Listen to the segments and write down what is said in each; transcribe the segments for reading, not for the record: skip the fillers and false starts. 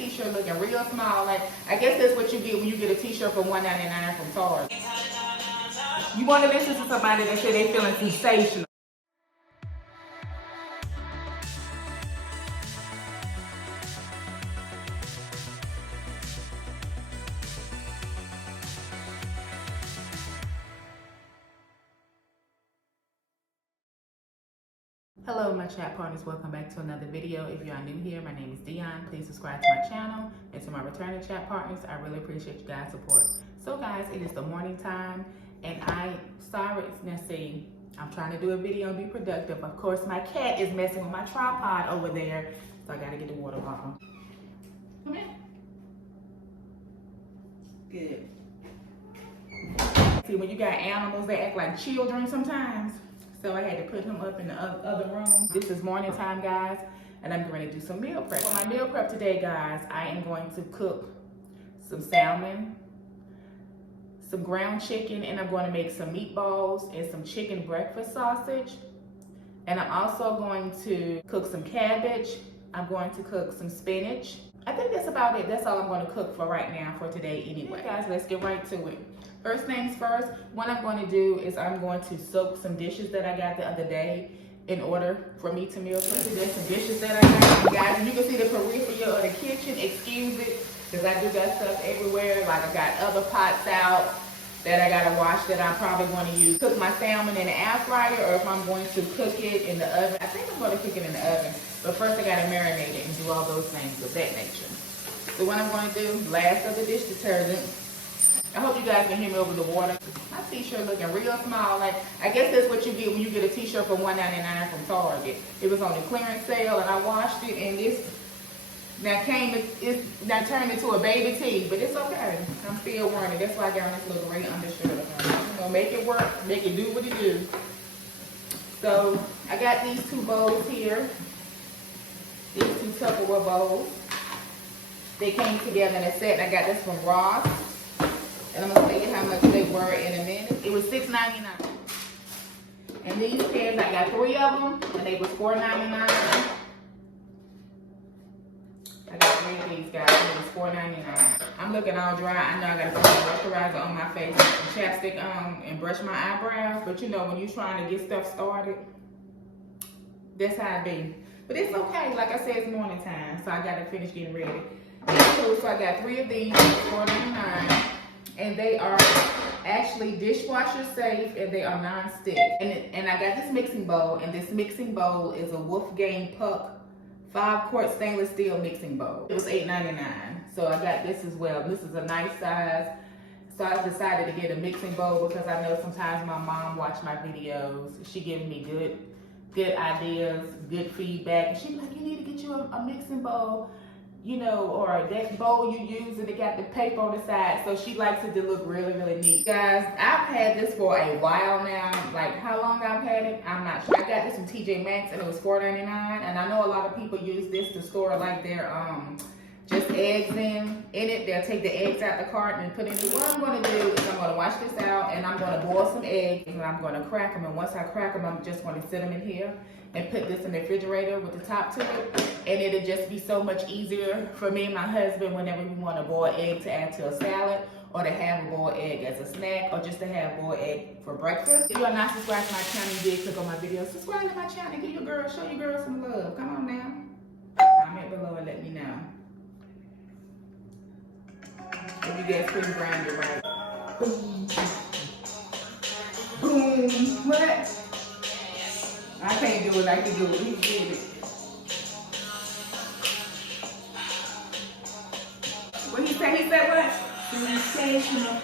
t-shirt looking real small. Like, I guess that's what you get when you get a t-shirt for $1.99 from Target. You want to listen to somebody that said they feeling sensational. Hello my chat partners, welcome back to another video. If you are new here, my name is Dionne. Please subscribe to my channel, and to my returning chat partners, I really appreciate you guys' support. So guys, it is the morning time, and I'm trying to do a video and be productive. Of course, my cat is messing with my tripod over there, so I gotta get the water bottle. Come here. Good. See, when you got animals, they act like children sometimes. So I had to put him up in the other room. This is morning time, guys, and I'm going to do some meal prep. For my meal prep today, guys, I am going to cook some salmon, some ground chicken, and I'm going to make some meatballs and some chicken breakfast sausage. And I'm also going to cook some cabbage. I'm going to cook some spinach. I think that's about it. That's all I'm going to cook for right now for today anyway. Guys, let's get right to it. First things first, what I'm going to do is I'm going to soak some dishes that I got the other day in order for me to meal prep. There's some dishes that I got, guys, and you can see the periphery of the kitchen, excuse it, because I do got stuff everywhere. Like I got other pots out that I gotta wash that I'm probably going to use. Cook my salmon in the air fryer, or if I'm going to cook it in the oven. I think I'm going to cook it in the oven, but first I gotta marinate it and do all those things of that nature. So what I'm going to do, last of the dish detergent. I hope you guys can hear me over the water. My t-shirt looking real small. Like, I guess that's what you get when you get a t-shirt for $1.99 from Target. It was on the clearance sale, and I washed it, and this now turned into a baby tee, but it's okay. I'm still wearing it. That's why I got on this little gray undershirt. I'm gonna make it work, make it do what it do. So I got these two bowls here. These two Tupperware bowls. They came together in a set, and I got this from Ross. And I'm gonna tell you how much they were in a minute. It was $6.99. And these pairs, I got 3 of them, and they was $4.99. I got 3 of these guys, and it was $4.99. I'm looking all dry. I know I gotta put some moisturizer on my face, and some chapstick on, and brush my eyebrows. But you know, when you're trying to get stuff started, that's how it be. But it's okay. Like I said, it's morning time, so I gotta finish getting ready. So I got 3 of these, $4.99. And they are actually dishwasher safe, and they are non-stick. And I got this mixing bowl, and this mixing bowl is a Wolfgang Puck 5-quart stainless steel mixing bowl. It was $8.99, so I got this as well. This is a nice size, so I decided to get a mixing bowl because I know sometimes my mom watch my videos. She gives me good ideas, good feedback, and she's like, you need to get you a mixing bowl, you know, or that bowl you use, and it got the paper on the side. So she likes it to look really, really neat. Guys, I've had this for a while now. Like, how long I've had it, I'm not sure. I got this from TJ Maxx, and it was $4.99. And I know a lot of people use this to store like their just eggs in it. They'll take the eggs out the carton and put it in. What I'm going to do is I'm going to wash this out, and I'm going to boil some eggs, and I'm going to crack them. And once I crack them, I'm just going to sit them in here and put this in the refrigerator with the top to it. And it'll just be so much easier for me and my husband whenever we want a boiled egg to add to a salad, or to have a boiled egg as a snack, or just to have boiled egg for breakfast. If you are not subscribed to my channel, you did click on my video. Subscribe to my channel and give your girl, show your girl some love. Come on now. Comment below and let me know if you guys couldn't grind it right. Boom. Boom. What? I can't do it like you do it. He did it. What he said? He said what? Sensational.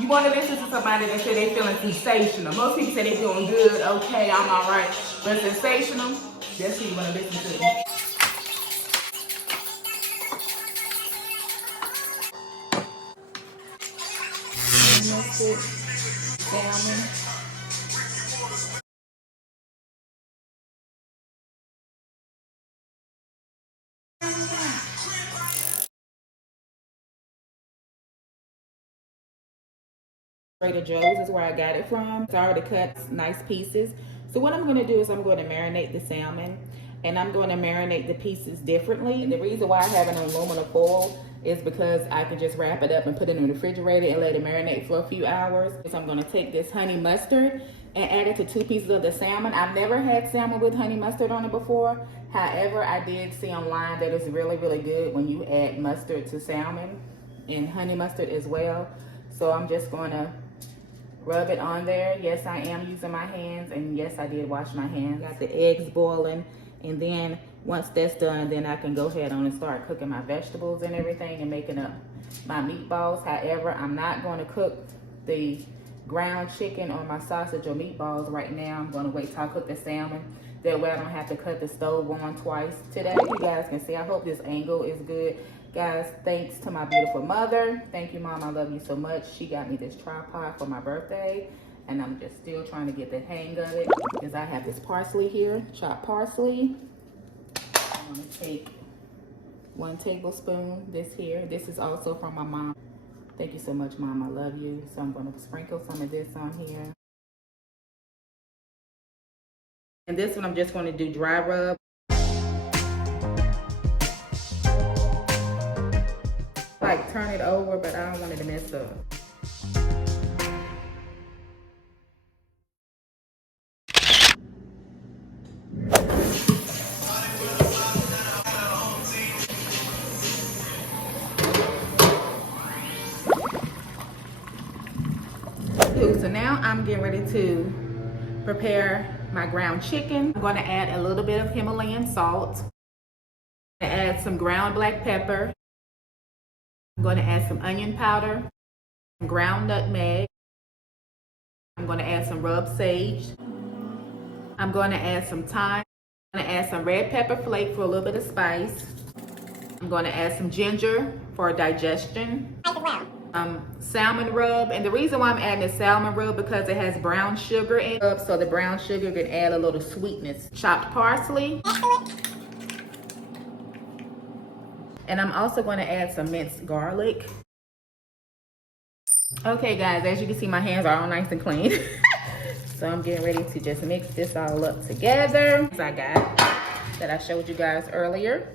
You want to listen to somebody that said they feeling sensational. Most people say they feeling good, okay, I'm all right. But sensational, that's who you want to listen to. Salmon. Trader Joe's is where I got it from. It's already cut nice pieces. So what I'm gonna do is I'm going to marinate the salmon, and I'm going to marinate the pieces differently. And the reason why I have an aluminum foil is because I can just wrap it up and put it in the refrigerator and let it marinate for a few hours. So I'm gonna take this honey mustard and add it to 2 pieces of the salmon. I've never had salmon with honey mustard on it before. However, I did see online that it's really, really good when you add mustard to salmon and honey mustard as well. So I'm just gonna rub it on there. Yes, I am using my hands, and yes, I did wash my hands. Got the eggs boiling, and then once that's done, then I can go ahead on and start cooking my vegetables and everything and making up my meatballs. However, I'm not going to cook the ground chicken or my sausage or meatballs right now. I'm going to wait till I cook the salmon. That way I don't have to cut the stove on twice today. You guys can see, I hope this angle is good. Guys, thanks to my beautiful mother. Thank you, Mom. I love you so much. She got me this tripod for my birthday, and I'm just still trying to get the hang of it because I have this parsley here, chopped parsley. I'm gonna take 1 tablespoon, this here. This is also from my mom. Thank you so much, Mom. I love you. So I'm gonna sprinkle some of this on here. And this one I'm just gonna do dry rub. Like turn it over, but I don't want it to mess up. So now I'm getting ready to prepare my ground chicken. I'm going to add a little bit of Himalayan salt. I'm going to add some ground black pepper. I'm going to add some onion powder, some ground nutmeg. I'm going to add some rubbed sage. I'm going to add some thyme. I'm going to add some red pepper flake for a little bit of spice. I'm going to add some ginger for digestion. Salmon rub, and the reason why I'm adding the salmon rub because it has brown sugar in it, so the brown sugar can add a little sweetness. Chopped parsley. And I'm also going to add some minced garlic. Okay guys, as you can see, my hands are all nice and clean. So I'm getting ready to just mix this all up together. I got that I showed you guys earlier.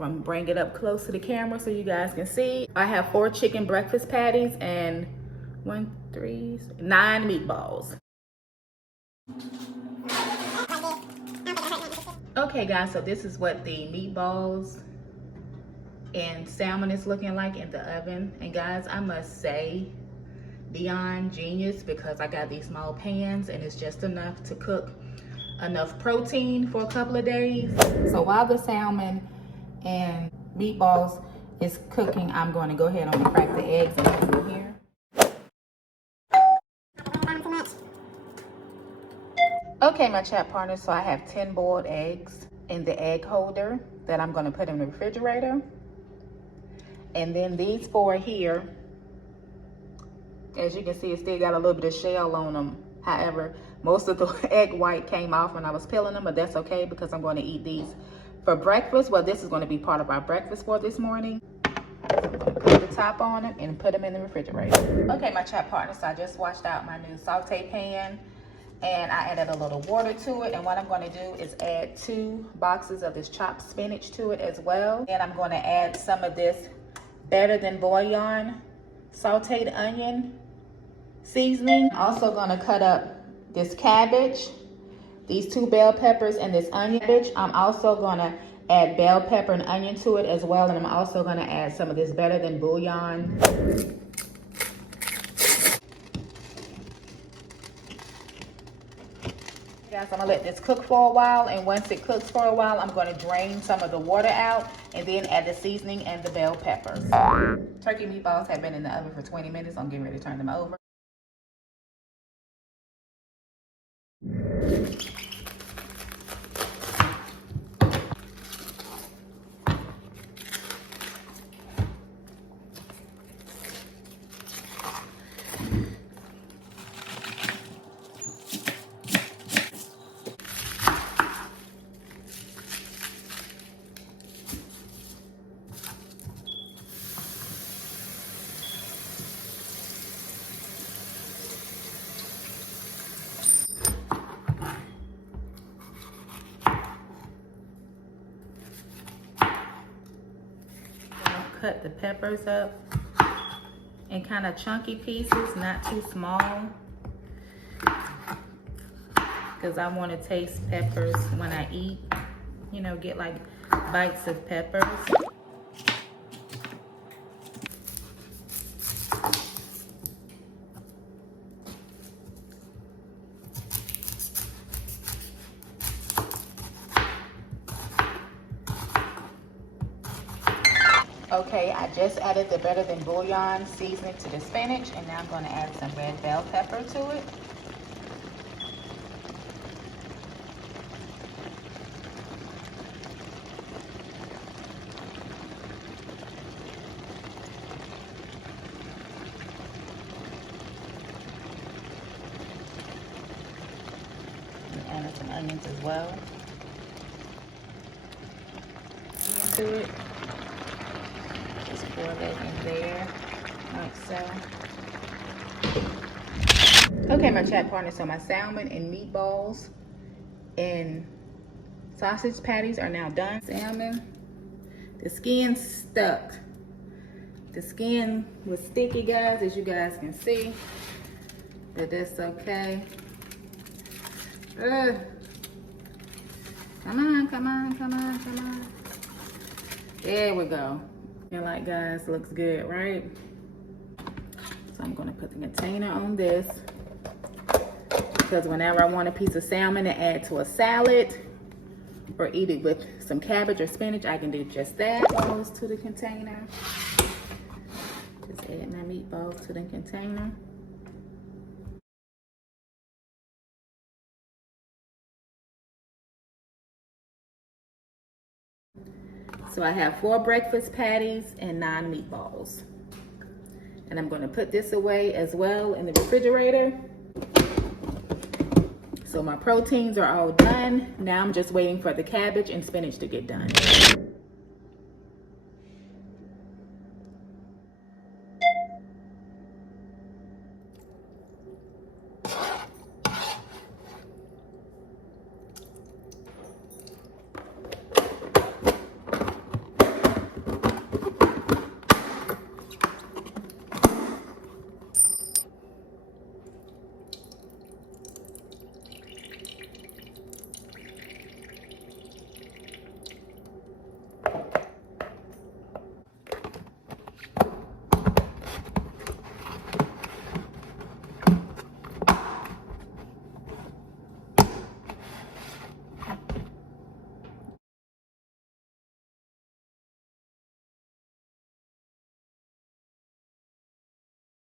I'm gonna bring it up close to the camera so you guys can see. I have 4 chicken breakfast patties and 9 meatballs. Okay guys, so this is what the meatballs and salmon is looking like in the oven. And guys, I must say, Dionne genius, because I got these small pans and it's just enough to cook enough protein for a couple of days. So while the salmon and meatballs is cooking, I'm going to go ahead and crack the eggs and put them here. Okay, my chat partners, so I have 10 boiled eggs in the egg holder that I'm going to put in the refrigerator. And then these 4 here, as you can see, it still got a little bit of shell on them. However, most of the egg white came off when I was peeling them, but that's okay because I'm going to eat these for breakfast. Well, this is going to be part of our breakfast for this morning. Put the top on them and put them in the refrigerator. Okay, my chat partners, so I just washed out my new saute pan and I added a little water to it. And what I'm going to do is add 2 boxes of this chopped spinach to it as well. And I'm going to add some of this better than bouillon sauteed onion seasoning. I'm also going to cut up this cabbage, these 2 bell peppers, and this onion. I'm also going to add bell pepper and onion to it as well. And I'm also going to add some of this better than bouillon. Guys, I'm gonna let this cook for a while, and once it cooks for a while, I'm gonna drain some of the water out and then add the seasoning and the bell peppers. Turkey meatballs have been in the oven for 20 minutes. I'm getting ready to turn them over. cut the peppers up in kind of chunky pieces, not too small, because I want to taste peppers when I eat, you know, get like bites of peppers. Okay, I just added the better than bouillon seasoning to the spinach, and now I'm going to add some red bell pepper to it. And add some onions as well. Into it. Just pour that in there, like so. Okay, my chat partner, so my salmon and meatballs and sausage patties are now done. Salmon, the skin's stuck. The skin was sticky, guys, as you guys can see, but that's okay. Come on, come on, come on, come on. There we go. And like, guys, looks good, right? So I'm gonna put the container on this, because whenever I want a piece of salmon to add to a salad or eat it with some cabbage or spinach, I can do just that. Goes to the container. Just add my meatballs to the container. So I have 4 breakfast patties and 9 meatballs. And I'm going to put this away as well in the refrigerator. So my proteins are all done. Now I'm just waiting for the cabbage and spinach to get done.